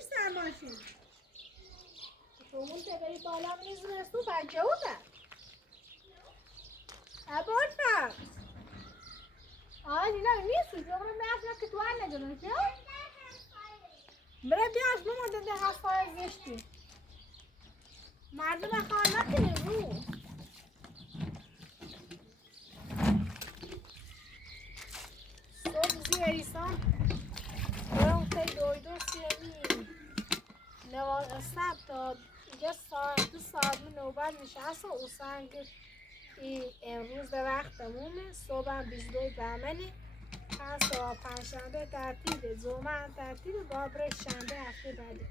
سر ماشین تو مونته بری بالا میز رسو بچه اوده ابول فرد اینا نیست جو رو میافت که تو هر ندارن که بره بیاش بمونده ده هفته زشتی مردم خواهر نکنه رو صبح زیریسان برام خیلی دویدو سیمی نوازده تا یه ساعت 2 ساعت نوبت نشست و سنگ امروز به وقتمونه صبح 22 بهمنه پس و پنجشنبه تعطیل جمعه تعطیل بابر شنبه هفته بعدی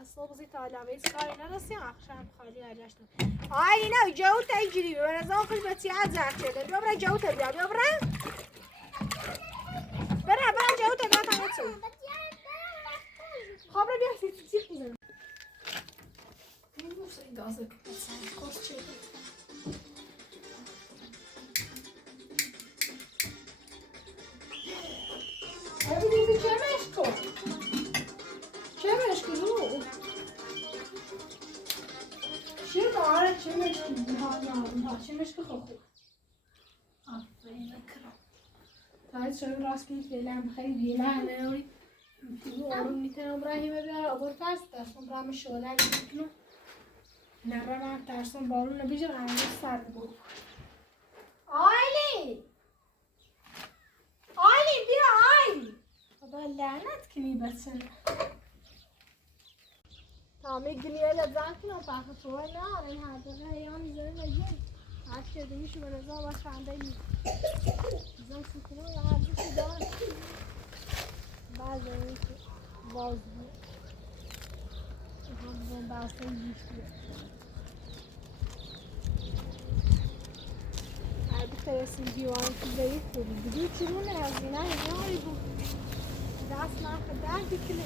از صبح زی تا علاوه کاری نرسیم آخشم خالی برگشتم اینا جو تیجری به نظام خوش بسیار زرد شده بیا برای جو تا بیا برای جو تا بیا تا نتون خب بیا سیخ بزنم این موسیقی دازه که بسن کاش چه ببینید چه مشکل چه مشکل چه مشکل خوب آفرین اکرام تایید شروع راست کنید فعلا خیلی بیلانه اوی اون میتونم ابراهیم بیاره آبور فست درسون برام شعله میکنم نبرم من درسون بارون نبیجم همه سرد بود آیلی بیا آیلی خدا لعنت کنی بچه تامی گلیه لزن کنم فقط توی نه این هر دقیقه یا میزنه نگیم هر که دمیشو به رضا باش خنده ای زن سکنه یا هر دوشی دار بعض این که باز بود هم بزن بسته ایش بیاد هر بی ترسیم دیوانی که ضعیف بود بگی چرونه از اینه هایی بود دست نخه درد کلی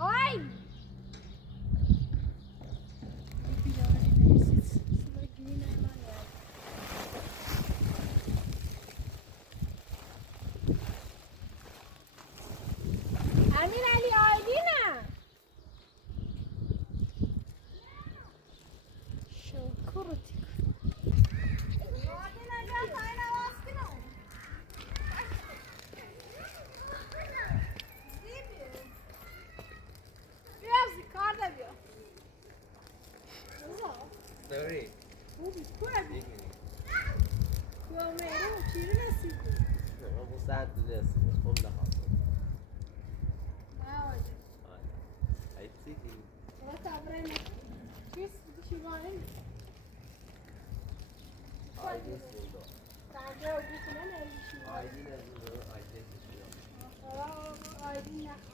Ay! امیر علی آیدینه شکرتی Sorry. Bu saat düzelsin. Onu da kalsın. Ayıp değil. Aydın sundu. Aydın yazılı. Aydın yazılı.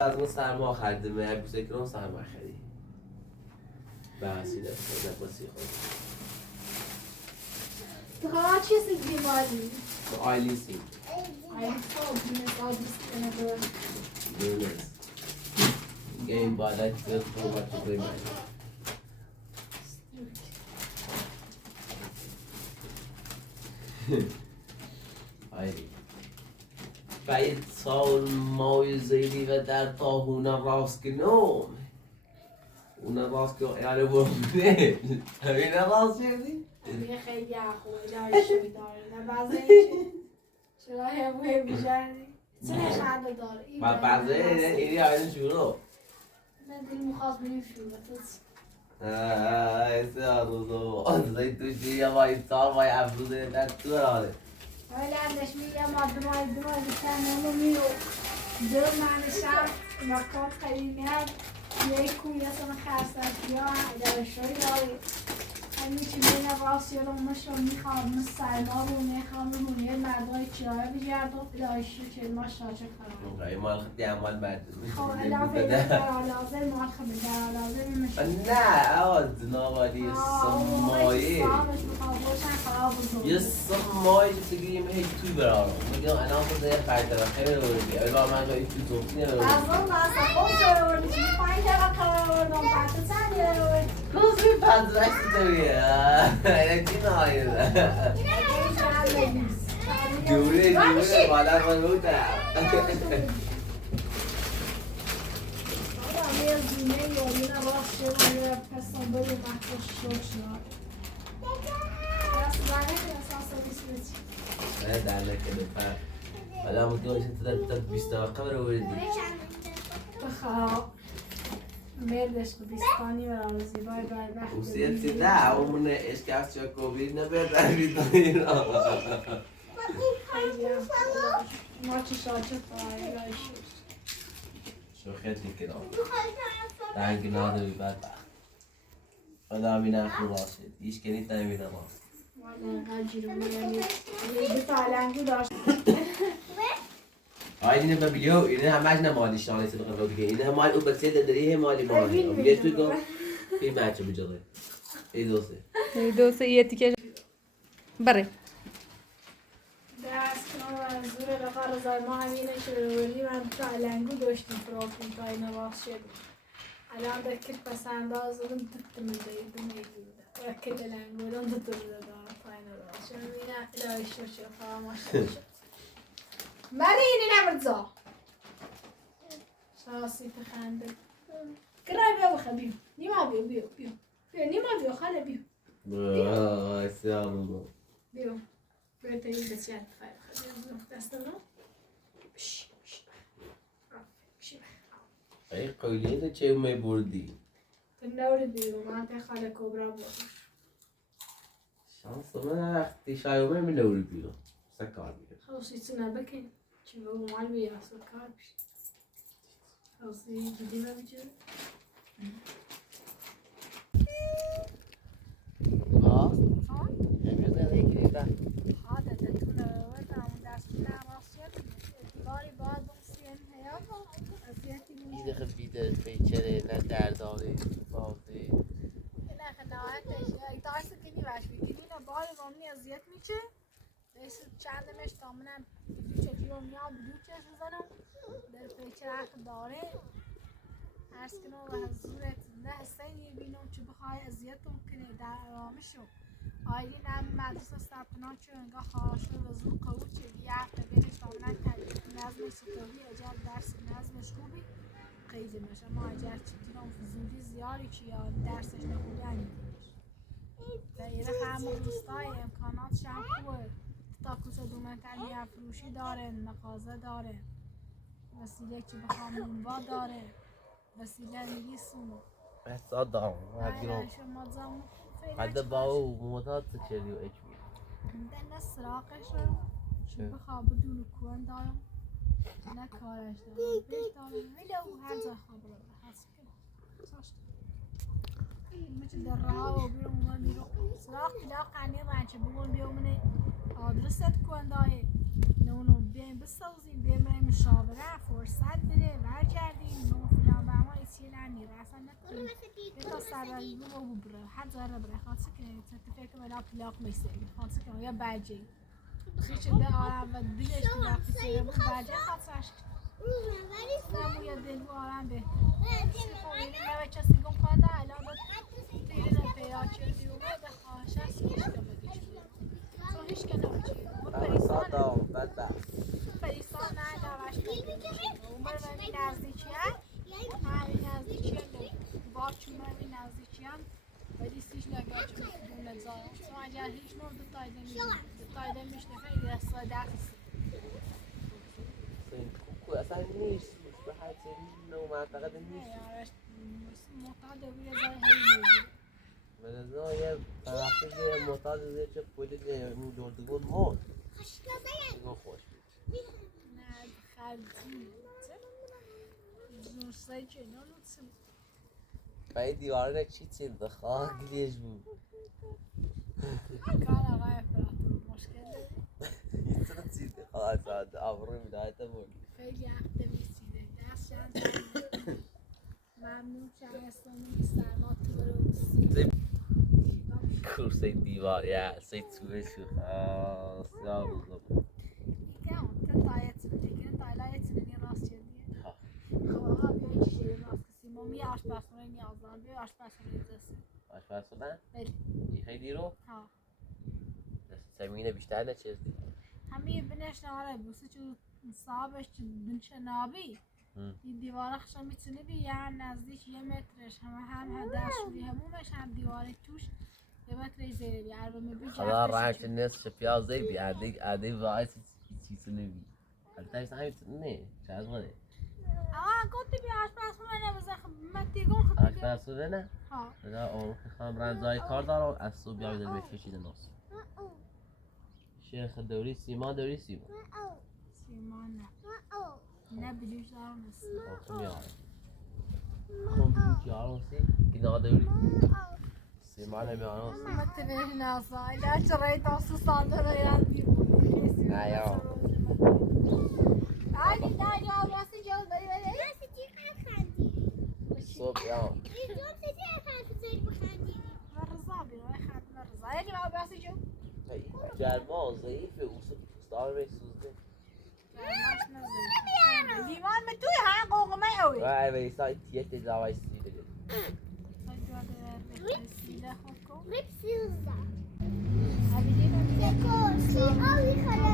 از اون سرما خریدیم و عروسه که اون سرما خرید بحثی دست نفسی خود Daha çeşit bir var mı? با آیلین سیم Ay, sağ ol. Yine sağ ol. دونست این بالای زیاد قومت رو بایمانی آیلین باید سال مای زیدی و در تاهون راست کنم اون راست کنم یعنی برمونه همین راست کردی؟ یه خیلی خوبه دارشوی داره نه بعضی اینکه چرا همه بیشتری چه خنده داره و بعضی اینی آیلین شروع نه دل میخواست بریم شروع ایسه آروزو آزایی توشی یا با این سال با افروزه در تو داره öyle anlaşmayı maddım bir tane olmuyor. Dört tane şart makam kayınlar bir kuya sana karşılar ya da şöyle hani şimdi ne basıyorum maşallah mikham sayma bu mikham bu ne merdای چای بگرد و لایشو که ماشاءالله چه خبره این مال خیلی عمل بعد خب الان فعلا لازم ما خبر لازم میشه نه آواز نوادی سمایی یه سمایی سگیم هیچ توی برام میگم الان خود یه فرد خیلی روزی اول من با این تو زوفی نمیدونم از اون واسه خود سروردی چی پایین جا کاردم بعد چند روزی پس رشتی تویه اینه چی نهایه جوره بالا من بودم mezunei e ali na nossa chama pressão do Marcos Souza. Essa daí é só sobre isso. ده على كده ف ولا متجوز انت بيستوقع ولا ولدي بخا مردش بيستاني ولا زيباي باي باي وسيتي ده ومن ايش كاس كوفيد نبي تعرفي طيب ماتش شاشه فاي شو خدتي كده دنگ نادر بعد خدا مینا خلاصه هیچ کنی نمیدونم اینه ببینیو اینه همش نمالی شانه سه بخوام بگم اینه مال او بسیار داری هم مالی مالی میگه تو گم این بچه بجاره ای دوسه یه تیکه بره دست کنم زور لقا رزای ما همینه شروعی من تعلنگو داشتیم پراپین تای نواخ شد الان دکت پسند آزادم دکتم دیدم وكل العنقود تطلع طاينة عشان وينا لا يشوف ما شاء مريني نبرزا شاسي تخاندل قرب يا خبيب ني ما بيو ني ما بيو خاله بيو سلام بيو تيجي بس يعني خير خلينا نستنى ای قولی تو چه می بردی؟ تنور بیرون من تا خاله کبرا بود شانس من وقتی شایومه می نوری بیرون سکار بیرون خلاصی تونه بکن چی به مال بیا سکار بیش خلاصی جدی نمیشه ها؟ نمیزه یکی دیدم هذا تونه ورد عم دست نه راست دیواری بعد سین هیا کفش تامنم بدو چجور میاد بدو چه زنم در پیچ رخ داره عرض کنم و حضورت نه سینی بینم چه بخوای اذیتم کنی در آرامشو آیدین هم مدرسه ثبتنام چه انگاه خواهشو و زور قبول چه بیعق بینش تامنم نظم ستوری اجل درس نظمش خوبی قیدی میشه اما اگر چطورم فضولی زیادی چی یا درسش نخوده انگیدیش و ایره همه روستای امکاناتش هم خوبه تا کجا دومنتر میه فروشی داره مغازه داره وسیله که بخوام نونوا داره وسیله میگیسونو صدام نه شما زمون حد باو موتات تشري و HP عندنا سراقش رو چه بخواب بدون کون دارم نه کارش دارم بیش دارم ولی او هر جا خواب رو حس کنم مثل در راه و بیرون من میرو سراغ کلا قنی رنچه بگون بیو من آدرست کون داره نونو بیایم بسازیم بیایم برای مشاوره فرصت بده برگردیم نونو فلان به اما ایچی لنی رو اصلا نکنیم یه تا سربری رو ببره هر جاره بره خانسه کنیم تفکر که بلا پلاق میسیم خانسه کنیم یا بجی خیچه ده آرام و دیگه اشتباه بسیم بجی خانسهش نمو یا دل و آرام به سیخوری نوه کسی گم کنده الان با دیگه پیدا کردی و بده خواهش هست که اشتباه بگیشیم تو هیچ که نمیچی صدام بدبخت پریسان نه دواش عمر من نزدیکیه همین نزدیکیه باب چون من نزدیکیه ولی سیش نگاه چون بدون نزار چون اگر هیچ نور دو تایده میشنه خیلی دستا دست کوکو اصلا نیست به هر سری نو معتقد نیست معتقد بوده زای هایی میگی به نظر یه طرفه یه معتقد زیر چه پولی که دردگون مرد نگاه خوش بود نه خلطی زورسایی که نانوتسم باید دیوارونه چی چید بخواه گلیش بود کار آقای امپراتور مشکل داری؟ یه چرا چید بخواه ساعت آبروی ولایت بردی خیلی عقد بیستیده دست چند ممنون که اسلامی سرما تو رو سید کورسه دیوار یا سی توه شو سیاه بزرگ میگم تا تایتونه دیگه تایلایتونه راست چندیه خب ها بیایی چیزی راست کسی ما می آشپزخونه نیاز دارم بیایی آشپزخونه دسته آشپزخونه؟ بله خیلی رو؟ ها زمین بیشتر نچیزدی؟ همه بنش ناره بوسه چون صاحبش بنش نابی این دیوارخش هم میتونه بی یعنی نزدیک یه مترش هم دستشوری همومش هم دیواره توش یه متر زیره بی عربه می بی خدا رنج نصف پیازه بی عدی باعث چیزی نبی البته همین نه چند مونه گفتی بی آشپزخونه نبزه من دیگون خب دیگه آشپزخونه نه؟ ها نه اون خواهم رنجای کار دارم از صبح بیاید در بکشید ناس شیخ دوری سیمان سیمان نه بلیوش دارم نسی خب میارم خب بلیوش یارم سی گناه دوری سیمان میارم سی ما تبیش ناسا ایلا چرایی تاسو سانده رو دی بودی نه یا آلی نه یا راستی جل بری بری راستی چی خندی؟ صبح یا جون چی خندی بخندی؟ رضا بیرون خند رضا یکی ما راستی جل گرما ضعیفه او دار میسوزده گرماش نزدیک لیوان به توی ها قوقمه اوی وای وای سای تیه تجاوی سیده گلی سیده خود کن Ripsilza. عبیدی ببینه Seko, si ali khala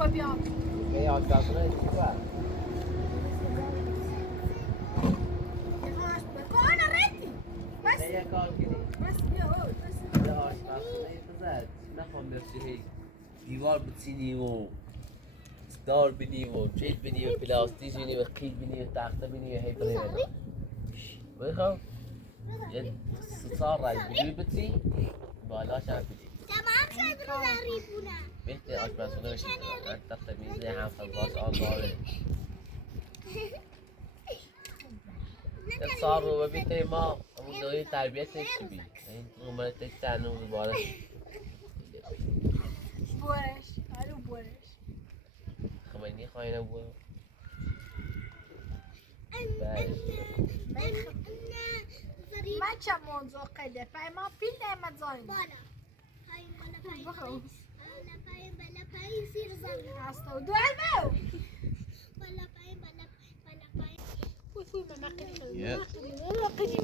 خب بیام به آشپزخونه چی باید؟ بکن رنتی بس یه کار کنی بس بیا بس یه آشپزخونه بزد نخوام برسی هی دیوار بچینی و دار بینی و چیز بینی و پلاستیک بینی و قیل بینی و تخته بینی و هی بینی بخوام یه ستار رای بینی بچی بالاش هم بینی Tamam şöyle bir buna. بهتر آشپزخونه بشید حتی تمیزه هم فضاش آن داره صار رو ببینید ما اون دوی تربیتش چی بی این رومانتش تنو باره بورش آلو بورش خمینی خواهی نبوه من چه موضوع قده پیما پیل نعمت زاین بالا پایین بالا پایین بخو بالا پایین زیر زمین هست و دو المو بالا پایین بالا پایین وي ما قدي يا. قدي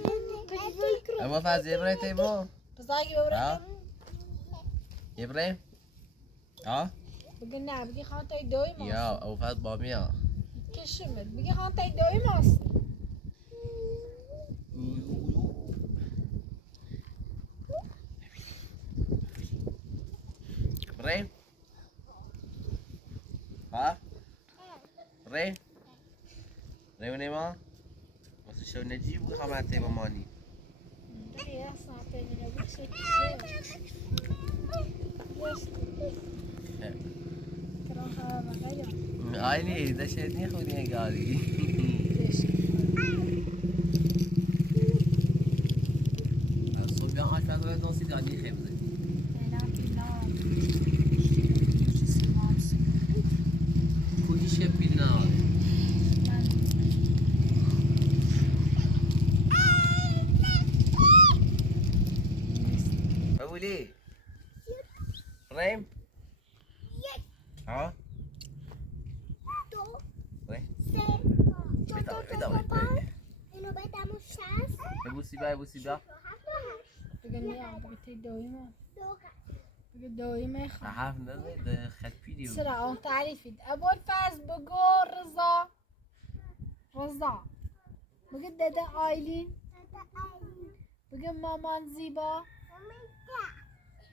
اما فاز ابراهيم تيمو بزاقي وراك ابراهيم ها بقولنا بقي خانتي دوي ماس يا او فاز باميا كشمت بقي خانتي دوي ماس ابراهيم ها ابراهيم ابراهيم واسه شو نجيب خامات ماماني يا ساعتين لو بس تراها بغير عائلي ده شدني خودني قالي ليش الصبح عاش بعد ما نوصي داني خبزه انا بلا سماسي كل شيء بالنار أولي ريم ها دو ريم سه اینو بدم شست بوسي بقى بقولني بقيت دوي ما دو بقيت دوي ما يخاف عارف ده خد فيديو بسرعة تعرفي أبو الفاز بقول رضا رضا بقول دادا آيلين بقول مامان زيبا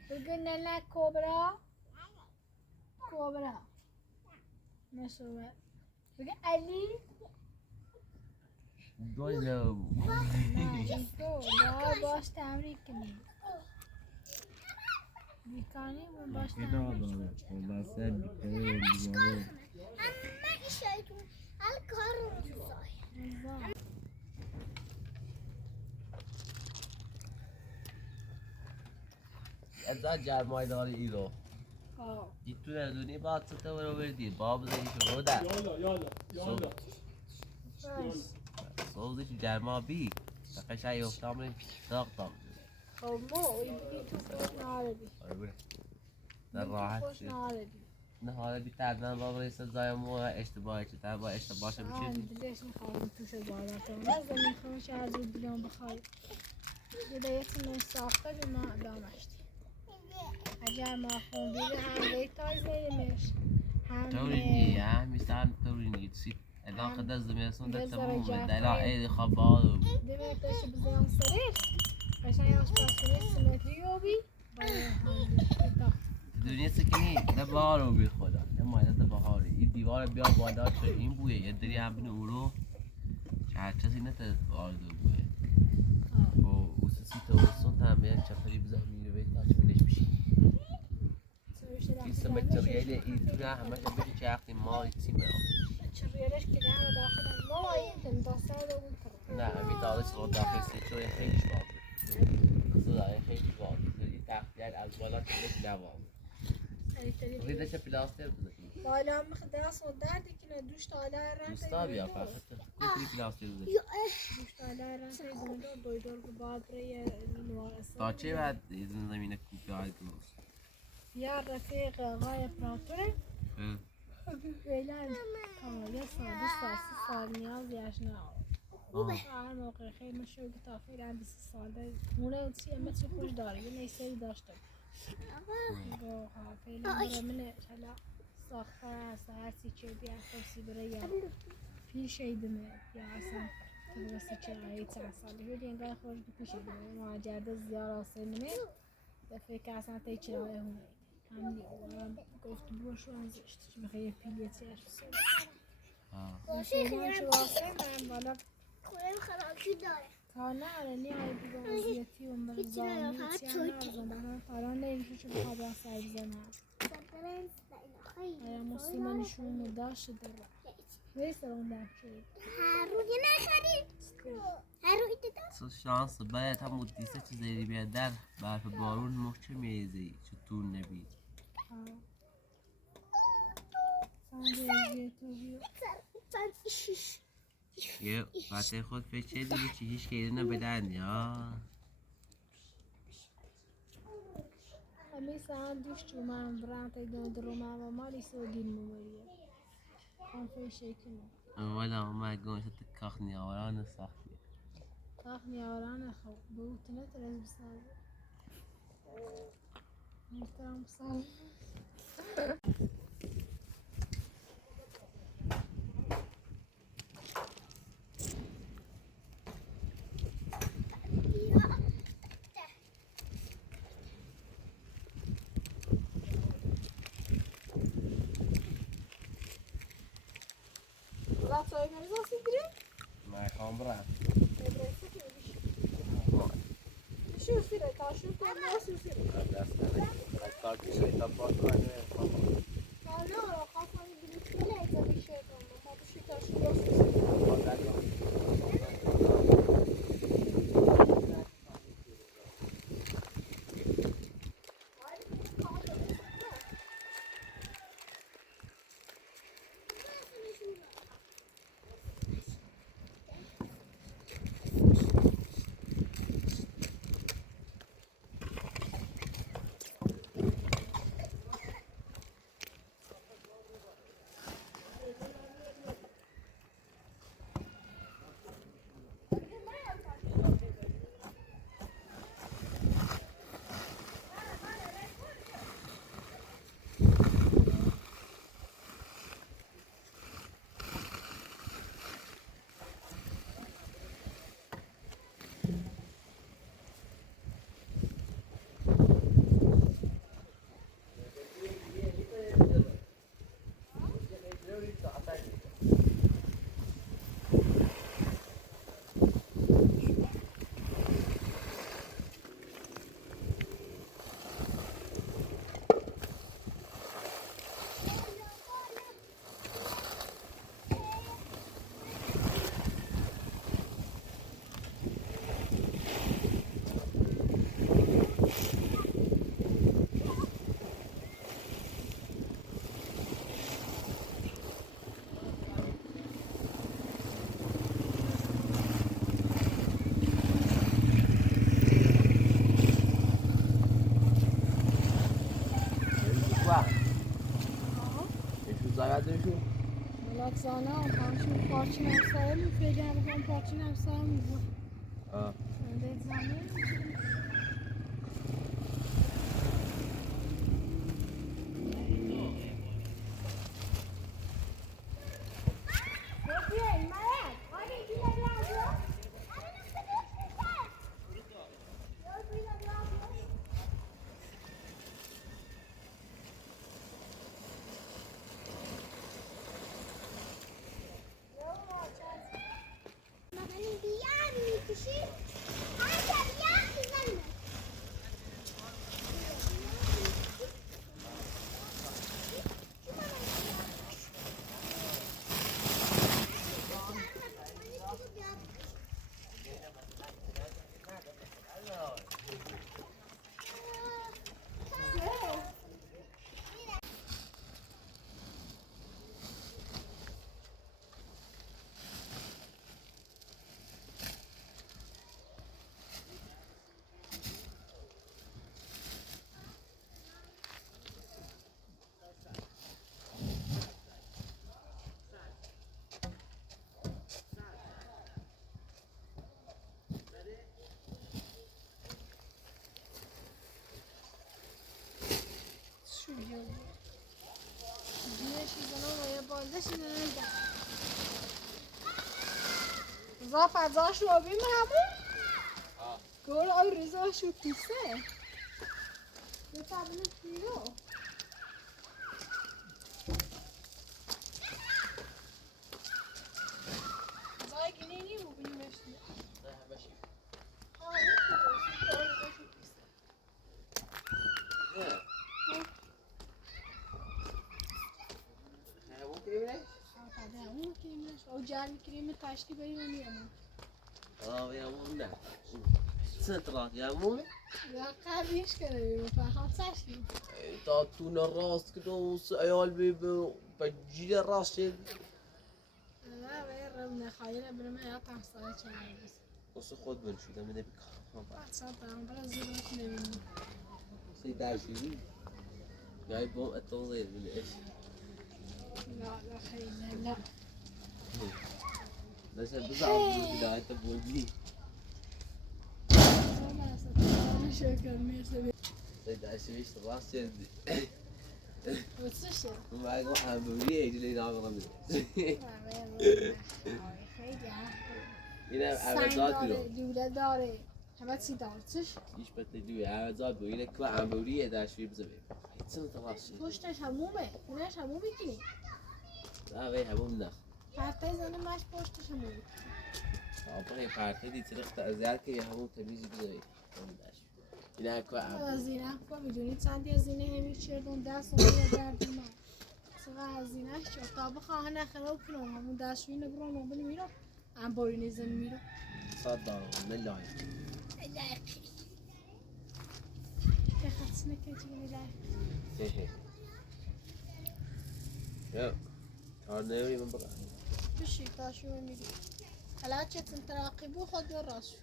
بقول نانا كوبرا كوبرا مشروع بقول علي دولو ما باش تمرين کنی بیکانی و باش تمرین همه ایشایتون هر کار رو می‌ذاره. ازا جرمای داری ایرو جیتو نردونی بعد ستا برو بردی باب زیشو رو در صوزی تو جرما بی بقیش های افتامن داغ خب مو يبقي توفوش عربي آره بره در راحت توفوش شد عربي نه حالا بیتردن بابا ایسا زای مو اشتباهی چه تا با اشتباهش عندي بشه ليش نخاف توش البارات لازم يخرج عرض اليوم بخير بداية من الساقة بما دامشت اگر ما خون بیره هم دیتای زیرمش هم تورینی میستم تورینی چی الان قد از دمیرسون ده بذار تمومه جعفری. دلا عید خوابالو دمت داشت بزنم سرير عشان يعرف باسوري سمتريوبي دنیا سکنی ده بهارو بی خدا نه مایده ده بهاره این دیوار بیا بالا چه این بویه یه دری هم بین اورو هر کسی نتره آردو بویه و اوسسی تا اوسون تنبیه چپری بزن میره بید تاچ منش بشی این سمتریال این تو نه همه شب بشه چه وقتی ما تیم تشريرش كده على داخل ما يمكن تصعد وتر نه همین دارش رو داخل سیچوی خیلی شباب اصلا خیلی شباب این تختیار از بالا تلش نوام ریدش پلاستر بزنی بالا مخداس ودردي كنا دوش طالع ران دوستا بیا فقط یکی پلاستر بزنی دوش طالع ران سيزون دويدور بعد ري نوار تا چه بعد ایزن زمین کوپه های درست يا رفيق غاية براتوري فعلا يا صار 3 نیاز یاشنا هر موقع خیلی مشهور تا فعلا 20 ساله مونه چی متر خوش داره یه نیستی داشته گو ها فعلا برای من حالا ساخته است هر چی چه بیا خورسی برای یا پیش ایدمه یا اصلا تو واسه چه رایی چند ساله ولی انگار خوش پیش ایدمه ماجرد زیار آسانه دفعه که اصلا تا چه رایی هونه همین اولم گفت بروش رو ازشت چه بخواه یه پیلیه چه ارسل شما چه واسه من بالا خودم خرابی داره کانه علنی های بیوازیتی و مرزانی چی هم نرزن برای فران نمیشه چه بخواه با سعی بزنم آیا مسلمانشون رو داشت داره ویسه اون بچه هر روی نخرید هر روی دیدم شانس باید هم مدیسه چه زیری بیاد در برف بارون محچه میزی چطور نبید یه بچه خود فکر دیگه چیزیش که ایده نبدن یا امی سان دوش تو من برانت ایدون درو ما مالی سودین موریه کام فیشه کنم ولا ما قوم تتكخني ولا نسخني تاخني أورانا خو بوتنا ترز بسال محترم بسال لا تسوي مرزا سيدري ما يخون برا شو سيرة تاشو كم شو سيرة لا خاصة بالنسبة لي إذا بشيء ما بشي تاشو Laksana, kanskje parçın efsane mi? Fegen bakalım parçın efsane mi bu? اه Ben de eczaneye mi gideyim? Zafer zašlo obima hamu? Gol ay zašlo kise. Ne tablet kilo. Zay güneyni mi bu meşte? Ha, او جعل كريمة تاشتي بري ونيمو يا مو سنترا يا مو يا قابيش كده فاهم تاشتي تعطونا الراس كده عيال بجي الراس لا غير من خايلة برما يقطع صلاة بس بس خد بنشو ده من ابيك بعد ساعة عم بلا زيرو كده خیلی درسیدی جای بوم اتوزه میشه لا خیلی لا بس بزعل بداية تبوجي شكرا ميرسي سيد عشويش راس يدي وتشي ما يقول حبوبي يجي لي نعم رمي إذا عبادات له دوله داره همه چی داره چش إيش بتدوي عبادات بو إذا كوا حبوبي إذا عشوي بزبي يتصل تراسي پشتش همومه خونش همومه کنی لا غير حبوب نخ پرتای زنه مش پشتش همومه طبعا هي قارتي دي تلقت أزيال كي حبوب تميز بزبي إذا كوا حبوب هزینه خب میدونی چندی هزینه همی چردون دست اون دردی من چقدر هزینه شد تا بخواه نخراب کنم همون دستشوی نبرم و بلی میرم هم باری نیزم میرم صدق من لايك لایقی که خطسنه که چیگه لایقی يا هذا نيوري من بقى بشی تاشو میری حالا چه تراقبو خود یا راست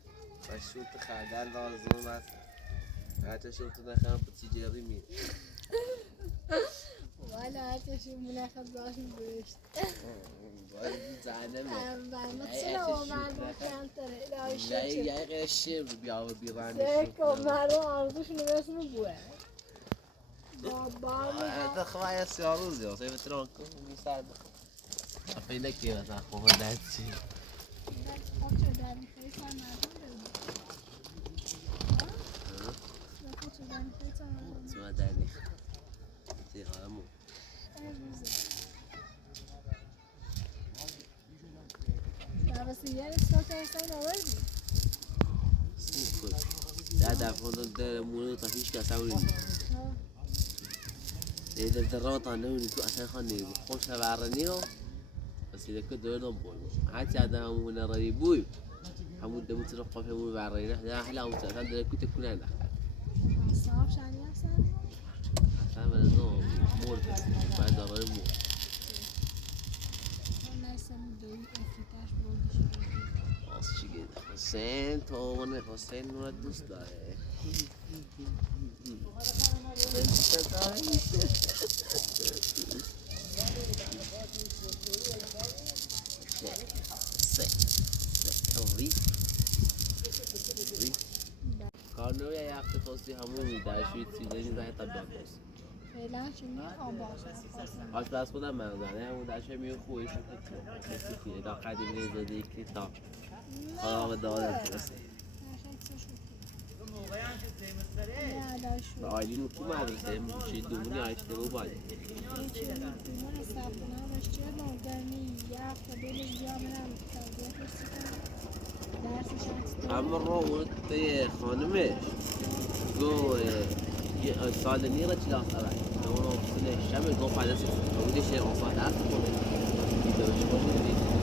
شو تخادع لازم بس هذا شو تدخل بتجاري مين ولا هاتشو مناخد داشم بشت زعلان ما تصلوا مردم کمتره جاي غير الشيب بيعور بيراني سيكو مردم عرضوش نبسم بوه بابا هذا خوايا سياروز يا سيف ترونكو مساعد أفيدك كذا تأخذ هذا الشيء سوى داني سيغامو بس یه استوت احسان آوردی لا ده فوضى ده مولو تفيش كاساوري إذا الدرامة طعنوني تو أسان خاني بخوش بعرنيو بس إذا كنت دولهم بوي عادي هذا من الريبوي حمود ده مترقى في مول بعرنينا ده أحلى ومتأثر ده كنت تكون أنا صعب شعني أحسن عشان ما نظام مول بس بعد الريبو الناس مدوي أفريقياش بودش خلاص شي كده حسين تو أنا حسين ولا دوست ده کارنو یا هفته توصی همون میده شوید سیزنی زنی طبیعت توصی فعلا چی میخوام باشه آشپز خودم من زنه همون درشه میو خویش رو کتی ادا قدیم نیزاده کتاب خدا دادم توصی به آیلین کو مدرسه چی دومونی آیشته رو باید اما رو اون توی خانمش گو یه سال نیره چلا سرای اون رو بسیله شمه گو پایده سیست اونده شه اصلا درست کنه دیده بشه باشه دید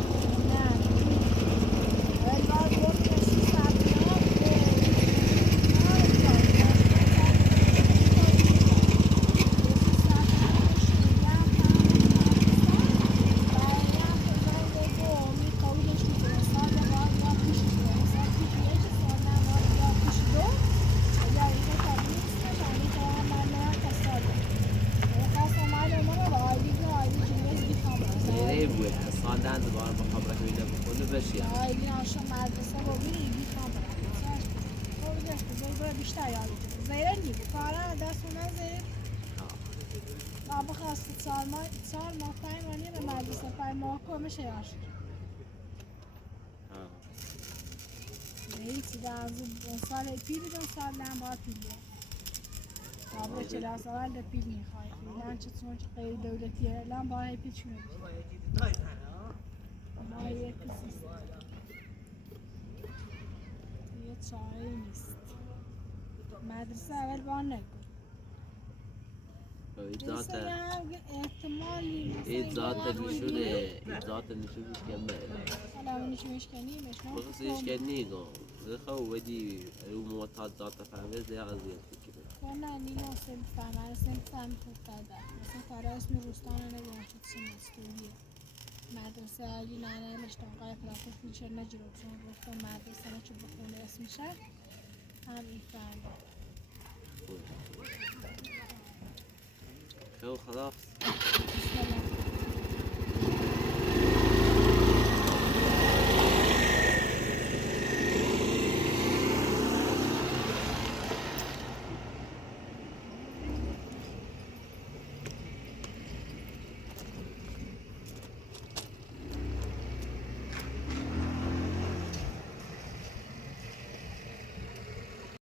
سال ده پیل میخوای فعلا چون غیر دولتیه الان باید پیچ کنید ما یک سیستم یه چاره نیست مدرسه اول بان نکن احتمالی این ذات نشونه کمه حالا نشونش کنیمش بخصیش کنیگو خو ودی رو موتاد ذات فهمه زی غزیت بکنه نه نینا سنت فهمه سنت فهم خوب داده مثلا کاره اسم روستانه نگیم شد سمستوریه مدرسه اگه نه نشتم قای پلاته فیلچر نجیرم چون گفتم مدرسه نچه بخونه اسمشه هم این فهمه خلاص